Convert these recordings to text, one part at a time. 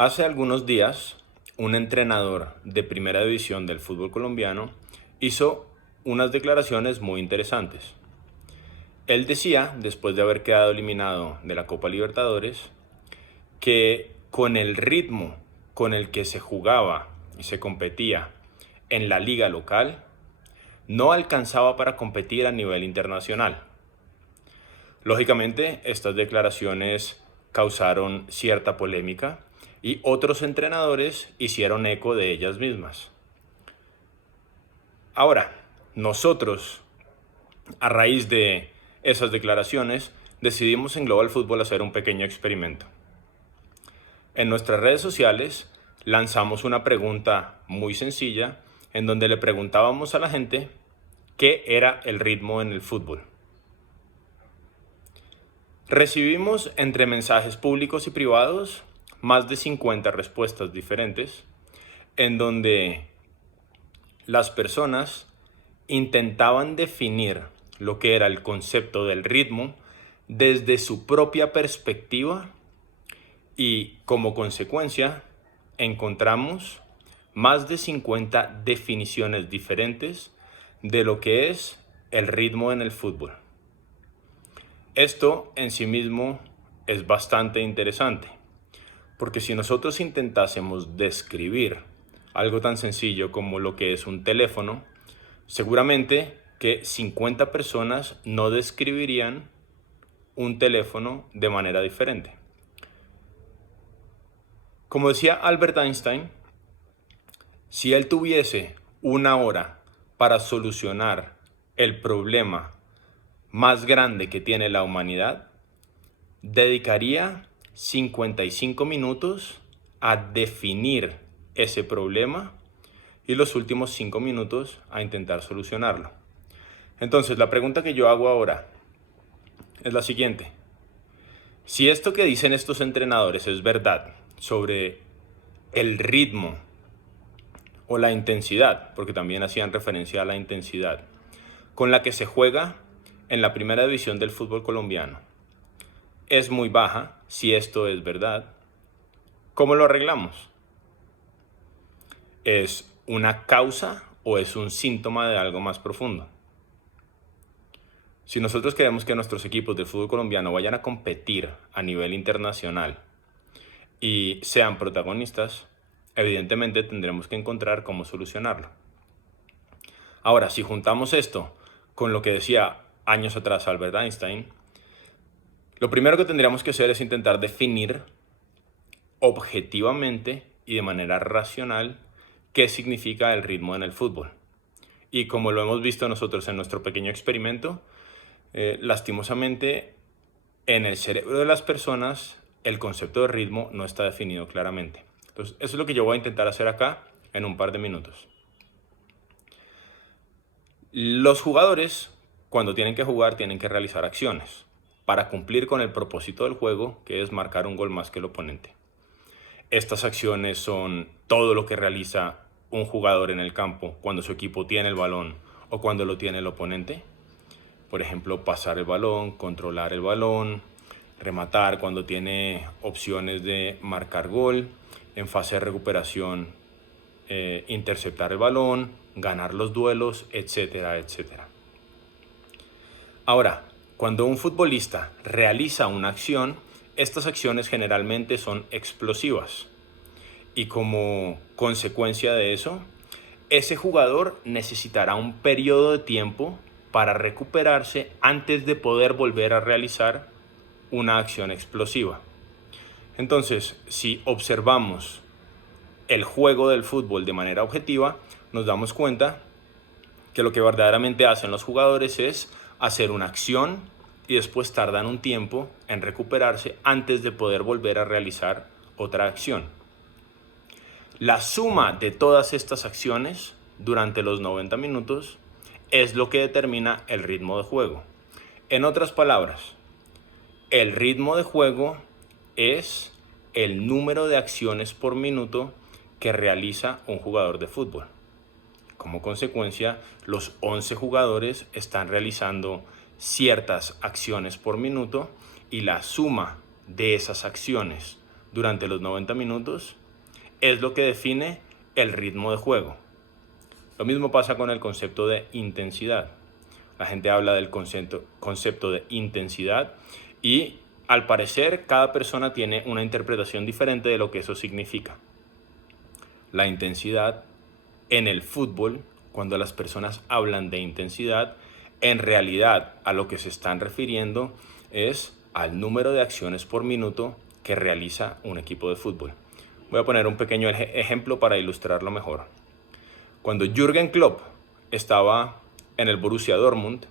Hace algunos días, un entrenador de primera división del fútbol colombiano hizo unas declaraciones muy interesantes. Él decía, después de haber quedado eliminado de la Copa Libertadores, que con el ritmo con el que se jugaba y se competía en la liga local, no alcanzaba para competir a nivel internacional. Lógicamente, estas declaraciones causaron cierta polémica y otros entrenadores hicieron eco de ellas mismas. Ahora, nosotros, a raíz de esas declaraciones, decidimos en Global Fútbol hacer un pequeño experimento. En nuestras redes sociales lanzamos una pregunta muy sencilla en donde le preguntábamos a la gente qué era el ritmo en el fútbol. Recibimos entre mensajes públicos y privados más de 50 respuestas diferentes en donde las personas intentaban definir lo que era el concepto del ritmo desde su propia perspectiva y como consecuencia encontramos más de 50 definiciones diferentes de lo que es el ritmo en el fútbol. Esto en sí mismo es bastante interesante, porque si nosotros intentásemos describir algo tan sencillo como lo que es un teléfono, seguramente que 50 personas no describirían un teléfono de manera diferente. Como decía Albert Einstein, si él tuviese una hora para solucionar el problema más grande que tiene la humanidad, dedicaría 55 minutos a definir ese problema y los últimos 5 minutos a intentar solucionarlo. Entonces, la pregunta que yo hago ahora es la siguiente. Si esto que dicen estos entrenadores es verdad sobre el ritmo o la intensidad, porque también hacían referencia a la intensidad, con la que se juega en la primera división del fútbol colombiano, es muy baja, si esto es verdad, ¿cómo lo arreglamos? ¿Es una causa o es un síntoma de algo más profundo? Si nosotros queremos que nuestros equipos del fútbol colombiano vayan a competir a nivel internacional y sean protagonistas, evidentemente tendremos que encontrar cómo solucionarlo. Ahora, si juntamos esto con lo que decía años atrás Albert Einstein, lo primero que tendríamos que hacer es intentar definir objetivamente y de manera racional qué significa el ritmo en el fútbol. Y como lo hemos visto nosotros en nuestro pequeño experimento, lastimosamente en el cerebro de las personas el concepto de ritmo no está definido claramente. Entonces, eso es lo que yo voy a intentar hacer acá en un par de minutos. Los jugadores, cuando tienen que jugar, tienen que realizar acciones para cumplir con el propósito del juego, que es marcar un gol más que el oponente. Estas acciones son todo lo que realiza un jugador en el campo cuando su equipo tiene el balón o cuando lo tiene el oponente. Por ejemplo, pasar el balón, controlar el balón, rematar cuando tiene opciones de marcar gol, en fase de recuperación, interceptar el balón, ganar los duelos, etcétera, etcétera. Ahora, cuando un futbolista realiza una acción, estas acciones generalmente son explosivas y como consecuencia de eso, ese jugador necesitará un periodo de tiempo para recuperarse antes de poder volver a realizar una acción explosiva. Entonces, si observamos el juego del fútbol de manera objetiva, nos damos cuenta que lo que verdaderamente hacen los jugadores es hacer una acción y después tardan un tiempo en recuperarse antes de poder volver a realizar otra acción. La suma de todas estas acciones durante los 90 minutos es lo que determina el ritmo de juego. En otras palabras, el ritmo de juego es el número de acciones por minuto que realiza un jugador de fútbol. Como consecuencia, los 11 jugadores están realizando ciertas acciones por minuto y la suma de esas acciones durante los 90 minutos es lo que define el ritmo de juego. Lo mismo pasa con el concepto de intensidad. La gente habla del concepto de intensidad y al parecer cada persona tiene una interpretación diferente de lo que eso significa. La intensidad en el fútbol, cuando las personas hablan de intensidad, en realidad a lo que se están refiriendo es al número de acciones por minuto que realiza un equipo de fútbol. Voy a poner un pequeño ejemplo para ilustrarlo mejor. Cuando Jürgen Klopp estaba en el Borussia Dortmund,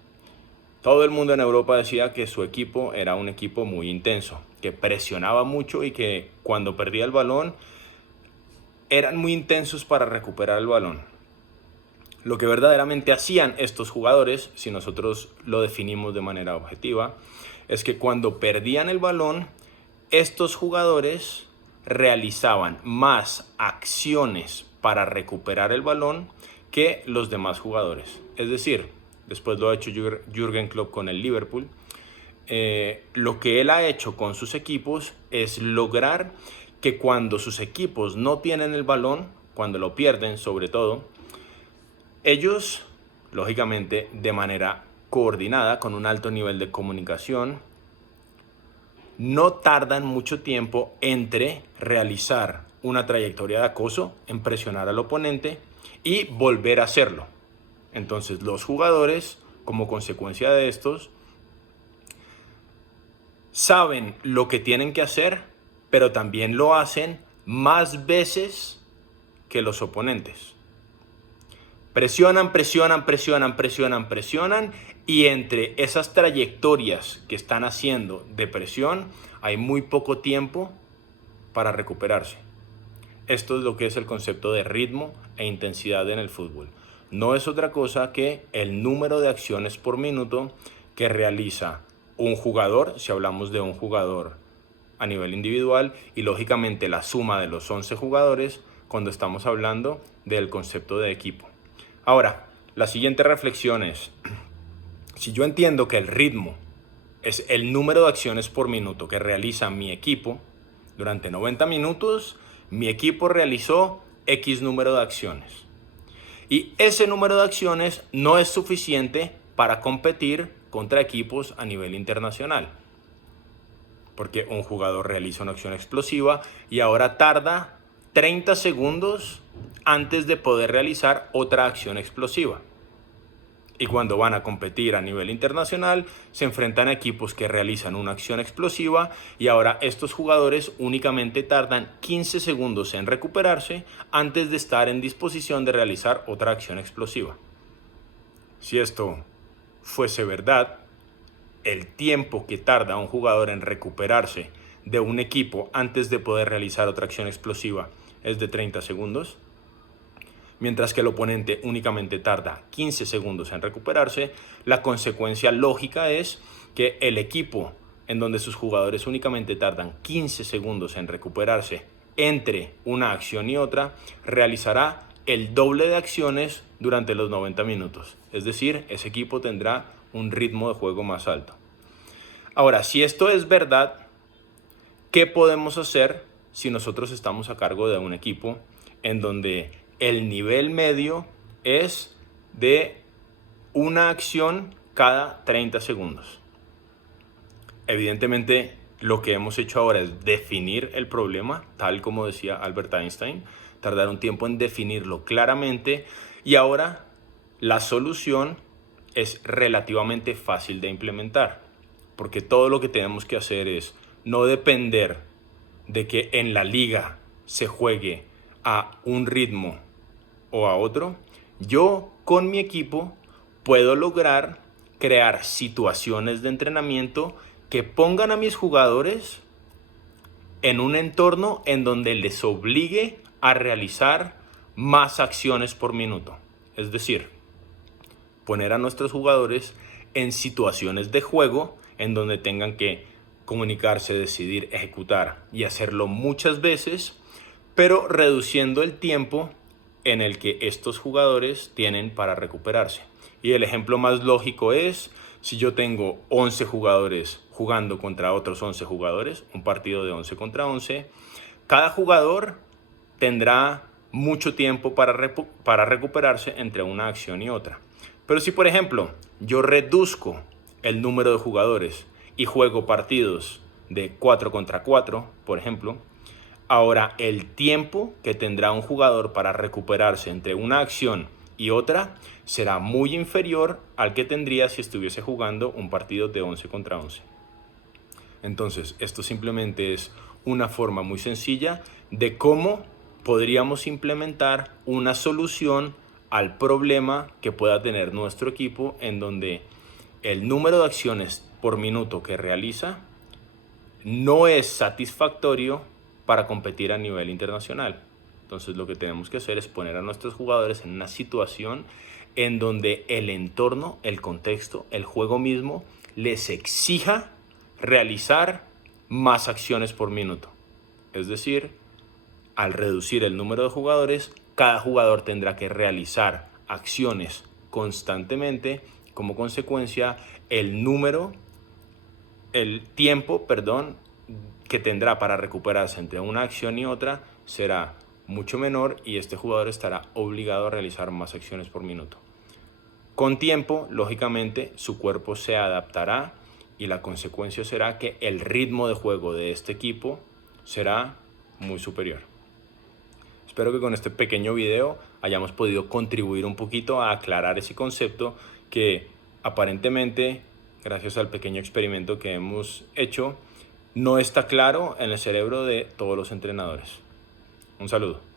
todo el mundo en Europa decía que su equipo era un equipo muy intenso, que presionaba mucho y que cuando perdía el balón eran muy intensos para recuperar el balón. Lo que verdaderamente hacían estos jugadores, si nosotros lo definimos de manera objetiva, es que cuando perdían el balón, estos jugadores realizaban más acciones para recuperar el balón que los demás jugadores. Es decir, después lo ha hecho Jürgen Klopp con el Liverpool, lo que él ha hecho con sus equipos es lograr que cuando sus equipos no tienen el balón, cuando lo pierden sobre todo, ellos, lógicamente, de manera coordinada, con un alto nivel de comunicación, no tardan mucho tiempo entre realizar una trayectoria de acoso, en presionar al oponente y volver a hacerlo. Entonces los jugadores, como consecuencia de estos, saben lo que tienen que hacer, pero también lo hacen más veces que los oponentes. Presionan, presionan, presionan, presionan, presionan y entre esas trayectorias que están haciendo de presión hay muy poco tiempo para recuperarse. Esto es lo que es el concepto de ritmo e intensidad en el fútbol. No es otra cosa que el número de acciones por minuto que realiza un jugador, si hablamos de un jugador a nivel individual, y lógicamente la suma de los 11 jugadores cuando estamos hablando del concepto de equipo. Ahora, la siguiente reflexión es, si yo entiendo que el ritmo es el número de acciones por minuto que realiza mi equipo, durante 90 minutos mi equipo realizó X número de acciones. Y ese número de acciones no es suficiente para competir contra equipos a nivel internacional. Porque un jugador realiza una acción explosiva y ahora tarda 30 segundos antes de poder realizar otra acción explosiva. Y cuando van a competir a nivel internacional, se enfrentan a equipos que realizan una acción explosiva y ahora estos jugadores únicamente tardan 15 segundos en recuperarse antes de estar en disposición de realizar otra acción explosiva. Si esto fuese verdad, el tiempo que tarda un jugador en recuperarse de un equipo antes de poder realizar otra acción explosiva es de 30 segundos, mientras que el oponente únicamente tarda 15 segundos en recuperarse, la consecuencia lógica es que el equipo en donde sus jugadores únicamente tardan 15 segundos en recuperarse entre una acción y otra, realizará el doble de acciones durante los 90 minutos. Es decir, ese equipo tendrá un ritmo de juego más alto. Ahora, si esto es verdad, ¿qué podemos hacer si nosotros estamos a cargo de un equipo en donde el nivel medio es de una acción cada 30 segundos? Evidentemente, lo que hemos hecho ahora es definir el problema, tal como decía Albert Einstein, tardar un tiempo en definirlo claramente, y ahora la solución es relativamente fácil de implementar, porque todo lo que tenemos que hacer es no depender de que en la liga se juegue a un ritmo o a otro. Yo con mi equipo puedo lograr crear situaciones de entrenamiento que pongan a mis jugadores en un entorno en donde les obligue a realizar más acciones por minuto. Es decir, poner a nuestros jugadores en situaciones de juego en donde tengan que comunicarse, decidir, ejecutar y hacerlo muchas veces, pero reduciendo el tiempo en el que estos jugadores tienen para recuperarse. Y el ejemplo más lógico es, si yo tengo 11 jugadores jugando contra otros 11 jugadores, un partido de 11 contra 11. Cada jugador tendrá mucho tiempo para recuperarse entre una acción y otra. Pero si, por ejemplo, yo reduzco el número de jugadores y juego partidos de 4 contra 4, por ejemplo, ahora el tiempo que tendrá un jugador para recuperarse entre una acción y otra será muy inferior al que tendría si estuviese jugando un partido de 11 contra 11. Entonces, esto simplemente es una forma muy sencilla de cómo podríamos implementar una solución al problema que pueda tener nuestro equipo, en donde el número de acciones por minuto que realiza no es satisfactorio para competir a nivel internacional. Entonces lo que tenemos que hacer es poner a nuestros jugadores en una situación en donde el entorno, el contexto, el juego mismo les exija realizar más acciones por minuto. Es decir, al reducir el número de jugadores, cada jugador tendrá que realizar acciones constantemente. Como consecuencia, el tiempo, que tendrá para recuperarse entre una acción y otra será mucho menor, y este jugador estará obligado a realizar más acciones por minuto. Con tiempo, lógicamente, su cuerpo se adaptará y la consecuencia será que el ritmo de juego de este equipo será muy superior. Espero que con este pequeño video hayamos podido contribuir un poquito a aclarar ese concepto que aparentemente, gracias al pequeño experimento que hemos hecho, no está claro en el cerebro de todos los entrenadores. Un saludo.